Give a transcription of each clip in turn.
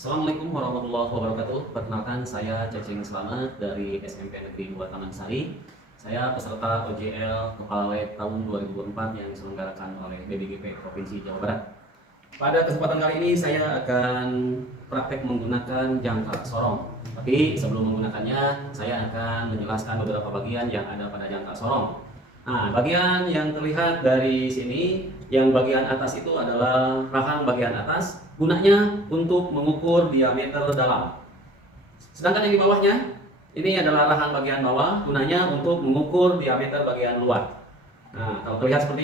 Assalamualaikum warahmatullahi wabarakatuh. Perkenalkan, saya Cacing Slamet dari SMP Negeri 2 Taman Sari. Saya peserta OJL Kepala Lab tahun 2004 yang diselenggarakan oleh BBGP Provinsi Jawa Barat. Pada kesempatan kali ini saya akan praktek menggunakan jangkar sorong. Tapi sebelum menggunakannya, saya akan menjelaskan beberapa bagian yang ada pada jangkar sorong. Nah, bagian yang terlihat dari sini, yang bagian atas itu adalah rahang bagian atas, gunanya untuk mengukur diameter dalam. Sedangkan yang di bawahnya, ini adalah rahang bagian bawah, gunanya untuk mengukur diameter bagian luar. Nah, kalau terlihat seperti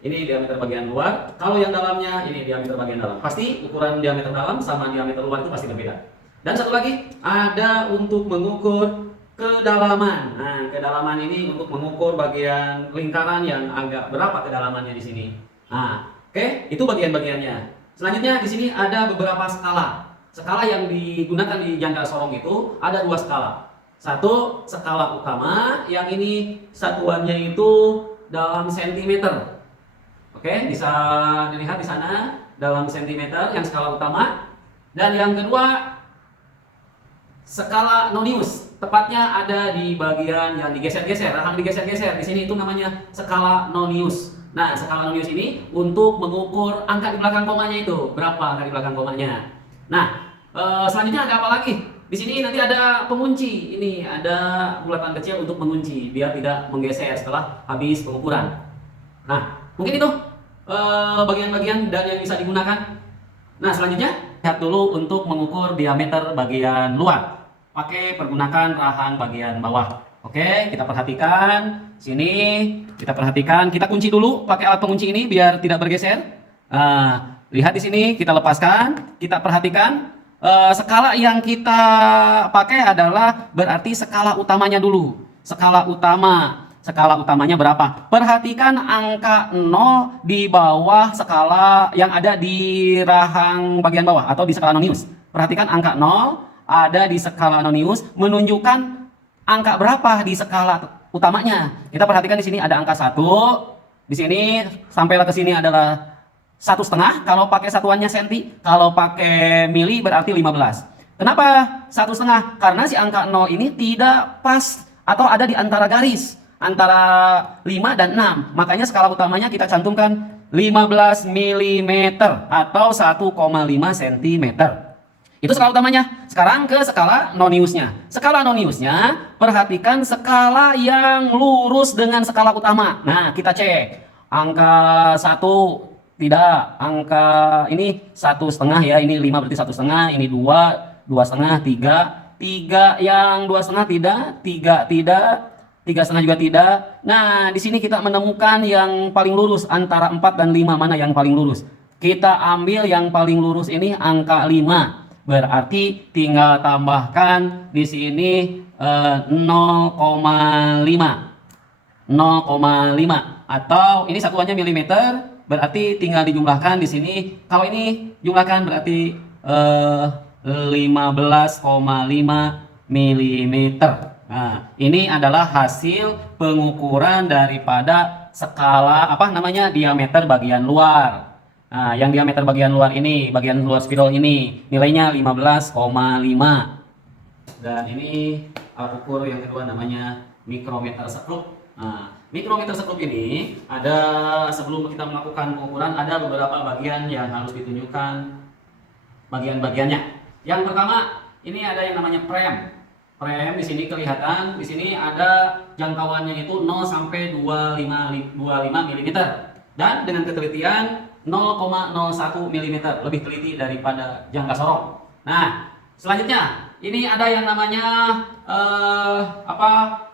ini diameter bagian luar. Kalau yang dalamnya, ini diameter bagian dalam. Pasti ukuran diameter dalam sama diameter luar itu pasti berbeda. Dan satu lagi, ada untuk mengukur kedalaman. Nah, kedalaman ini untuk mengukur bagian lingkaran yang agak berapa kedalamannya di sini. Nah, oke, itu bagian-bagiannya. Selanjutnya di sini ada beberapa skala. Skala yang digunakan di jangkar sorong itu ada dua skala. Satu, skala utama, yang ini satuannya itu dalam sentimeter. Oke, bisa dilihat di sana dalam sentimeter yang skala utama. Dan yang kedua, skala nonius, tepatnya ada di bagian yang digeser-geser, rahang digeser-geser. Di sini itu namanya skala nonius. Nah, skala nonius ini untuk mengukur angka di belakang komanya itu, berapa angka di belakang komanya. Nah, selanjutnya ada apa lagi? Di sini nanti ada pengunci. Ini ada bulatan kecil untuk mengunci biar tidak menggeser setelah habis pengukuran. Nah, mungkin itu bagian-bagian dan yang bisa digunakan. Nah, selanjutnya lihat dulu untuk mengukur diameter bagian luar. Pakai pergunakan rahang bagian bawah. Oke, kita perhatikan sini, kita perhatikan, kita kunci dulu pakai alat pengunci ini biar tidak bergeser. Lihat di sini, kita lepaskan, kita perhatikan skala yang kita pakai adalah berarti skala utamanya dulu. Skala utamanya berapa? Perhatikan angka 0 di bawah skala yang ada di rahang bagian bawah atau di skala nonius. Perhatikan angka 0 ada di skala nonius menunjukkan angka berapa di skala utamanya. Kita perhatikan di sini ada angka 1. Di sini sampailah ke sini adalah 1,5 kalau pakai satuannya senti, kalau pakai mili berarti 15. Kenapa 1,5? Karena si angka 0 ini tidak pas atau ada di antara garis antara 5 dan 6. Makanya skala utamanya kita cantumkan 15 mm atau 1,5 cm. Itu skala utamanya. Sekarang ke skala noniusnya. Skala noniusnya, perhatikan skala yang lurus dengan skala utama. Nah, kita cek. Angka 1 tidak. Angka ini 1,5 ya. Ini 5 berarti 1,5. Ini 2, 2,5, 3. 3 yang 2,5 tidak. 3 tidak. 3,5 juga tidak. Nah, di sini kita menemukan yang paling lurus antara 4 dan 5. Mana yang paling lurus? Kita ambil yang paling lurus ini angka 5. Berarti tinggal tambahkan di sini 0,5 atau ini satuannya milimeter, berarti tinggal dijumlahkan di sini. Kalau ini jumlahkan berarti 15,5 milimeter. Nah, ini adalah hasil pengukuran daripada skala diameter bagian luar. Nah, yang diameter bagian luar ini, bagian luar spidol ini, nilainya 15,5. Dan ini alat ukur yang kedua namanya mikrometer sekrup. Nah, mikrometer sekrup ini ada sebelum kita melakukan pengukuran ada beberapa bagian yang harus ditunjukkan bagian-bagiannya. Yang pertama, ini ada yang namanya prem. Prem di sini kelihatan, di sini ada jangkauannya itu 0 sampai 25 mm. Dan dengan ketelitian 0,01 mm, lebih teliti daripada jangkar sorong. Nah, selanjutnya ini ada yang namanya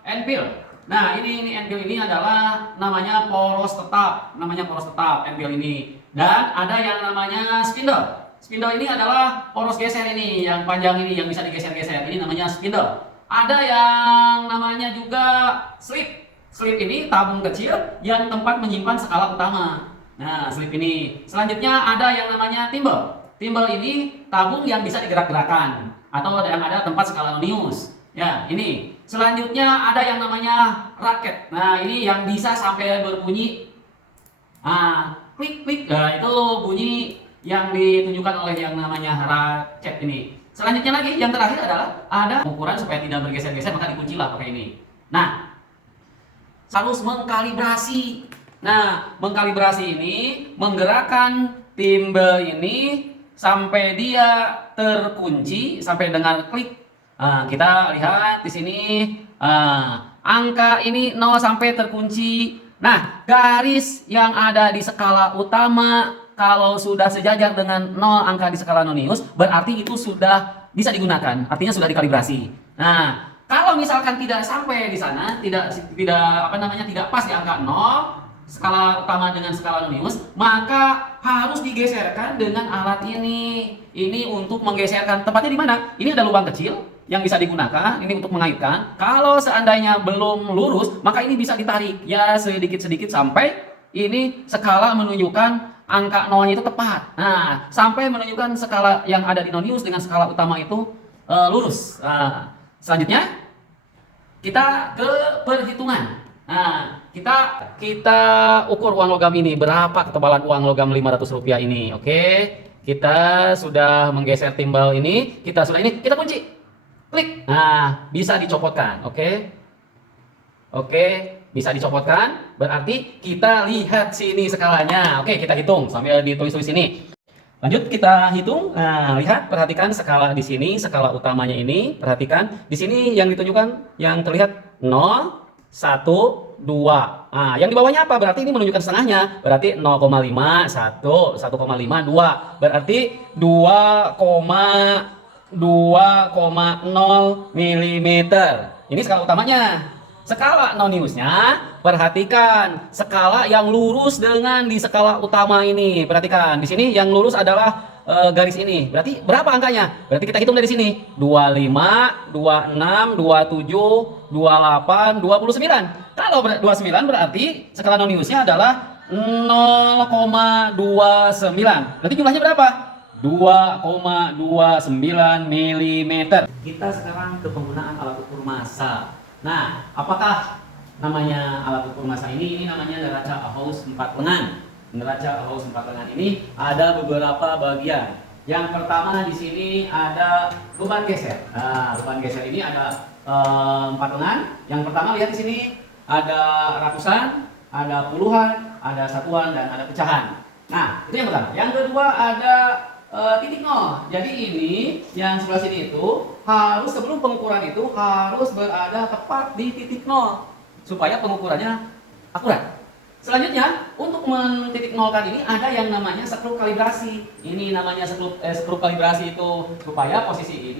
N-pil. Nah, ini N-pil ini adalah namanya poros tetap, N-pil ini. Dan ada yang namanya spindle. Spindle ini adalah poros geser ini, yang panjang ini yang bisa digeser-geser. Ini namanya spindle. Ada yang namanya juga slip. Slip ini tabung kecil yang tempat menyimpan skala utama. Nah, slip ini. Selanjutnya ada yang namanya timbel. Timbel ini tabung yang bisa digerak-gerakan atau yang ada tempat skala nonius. Ya, ini. Selanjutnya ada yang namanya raket. Nah, ini yang bisa sampai berbunyi klik klik. Nah, itu bunyi yang ditunjukkan oleh yang namanya racet ini. Selanjutnya lagi, yang terakhir adalah ada ukuran supaya tidak bergeser-geser, maka dikuncilah pakai ini. Nah, harus mengkalibrasi. Nah, mengkalibrasi ini menggerakkan timbel ini sampai dia terkunci, sampai dengan klik. Nah, kita lihat di sini, angka ini 0 sampai terkunci. Nah, garis yang ada di skala utama kalau sudah sejajar dengan 0 angka di skala nonius, berarti itu sudah bisa digunakan, artinya sudah dikalibrasi. Nah, kalau misalkan tidak sampai di sana, tidak tidak pas di angka 0, skala utama dengan skala nonius, maka harus digeserkan dengan alat ini. Ini untuk menggeserkan, tempatnya di mana? Ini ada lubang kecil yang bisa digunakan, ini untuk mengaitkan. Kalau seandainya belum lurus, maka ini bisa ditarik ya sedikit-sedikit sampai ini skala menunjukkan angka 0-nya itu tepat. Nah, sampai menunjukkan skala yang ada di nonius dengan skala utama itu lurus. Nah, selanjutnya kita ke perhitungan. Nah, kita ukur uang logam ini, berapa ketebalan uang logam Rp500 ini. Oke, kita sudah menggeser timbal ini, kita kunci, klik. Nah, bisa dicopotkan. Oke, bisa dicopotkan, berarti kita lihat sini skalanya. Oke, kita hitung sambil ditulis-tulis ini. Lanjut kita hitung. Nah, lihat, perhatikan skala di sini, skala utamanya ini. Perhatikan di sini yang ditunjukkan, yang terlihat 0, 1, 2. Nah, yang di bawahnya apa? Berarti ini menunjukkan setengahnya. Berarti 0,5, 1, 1,5, 2. Berarti 2,0 mm. Ini skala utamanya. Skala noniusnya, perhatikan skala yang lurus dengan di skala utama ini. Perhatikan di sini yang lurus adalah garis ini. Berarti berapa angkanya? Berarti kita hitung dari sini. 25, 26, 27, 28, 29. Kalau 29 berarti skala noniusnya adalah 0,29. Berarti jumlahnya berapa? 2,29 mm. Kita sekarang ke penggunaan alat ukur massa. Nah, apakah namanya alat ukur massa ini? Ini namanya neraca Ahous 4 lengan. Neraca Ahous 4 lengan ini ada beberapa bagian. Yang pertama di sini ada beban geser. Nah, beban geser ini ada 4 lengan. Yang pertama lihat di sini ada ratusan, ada puluhan, ada satuan, dan ada pecahan. Nah, itu yang pertama. Yang kedua ada titik nol. Jadi ini yang sebelah sini itu harus, sebelum pengukuran itu harus berada tepat di titik nol supaya pengukurannya akurat. Selanjutnya, untuk mentitik nolkan ini ada yang namanya skrup kalibrasi. Ini namanya skrup kalibrasi itu supaya posisi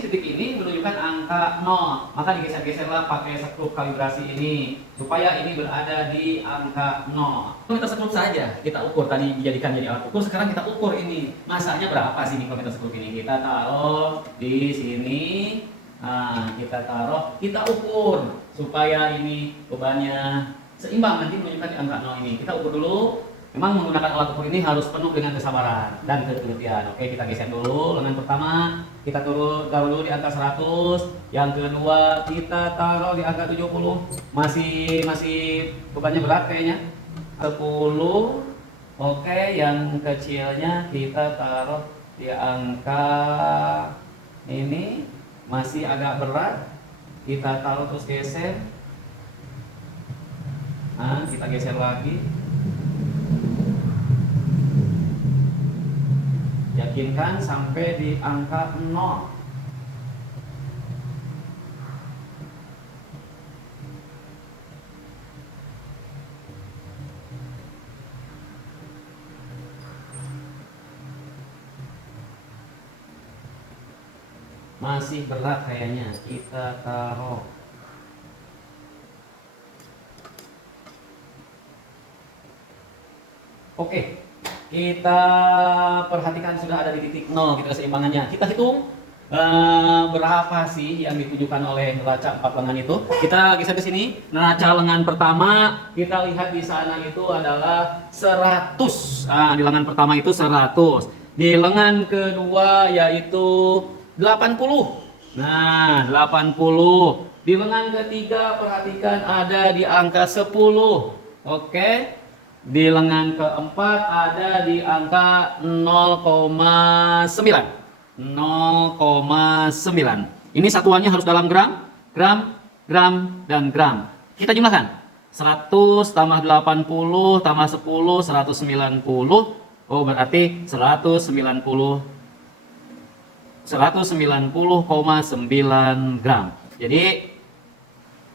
titik ini menunjukkan angka 0. Maka digeser-geserlah pakai skrup kalibrasi ini supaya ini berada di angka 0. Kita skrup saja, kita ukur, tadi dijadikan jadi alat ukur, sekarang kita ukur ini masanya berapa sih mikrometer skrup ini. Kita taruh di sini. Nah, kita ukur supaya ini bebannya seimbang, nanti menunjukkan di angka 0 ini. Kita ukur dulu. Memang menggunakan alat ukur ini harus penuh dengan kesabaran dan ketelitian. Oke, kita geser dulu. Lengan pertama kita taruh dulu di angka 100. Yang kedua kita taruh di angka 70. Masih bebannya berat kayaknya. 10. Oke, yang kecilnya kita taruh di angka ini, masih agak berat. Kita taruh terus geser. Nah, kita geser lagi. Yakinkan sampai di angka 0. Masih berat kayaknya, kita taruh. Oke, kita perhatikan sudah ada di titik 0 kita keseimbangannya. Kita hitung berapa sih yang ditunjukkan oleh neraca 4 lengan itu. Kita geser ke sini. Neraca lengan pertama kita lihat di sana itu adalah 100. Nah, di lengan pertama itu 100. Di lengan kedua yaitu 80. Nah, 80. Di lengan ketiga perhatikan ada di angka 10. Oke. Bilangan keempat ada di angka 0,9. 0,9. Ini satuannya harus dalam gram, gram, gram, dan gram. Kita jumlahkan. 100 tambah 80 tambah 10, 190. Oh, berarti 190,9 gram. Jadi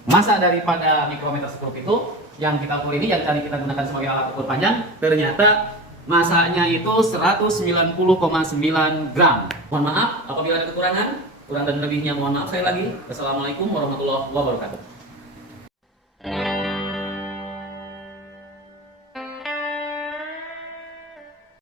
massa daripada mikrometer skrup itu yang kita ukur ini, yang tadi kita gunakan sebagai alat ukur panjang, ternyata masanya itu 190,9 gram. Mohon maaf apabila ada kekurangan, kurang dan lebihnya mohon maaf sekali lagi. Wassalamualaikum warahmatullahi wabarakatuh.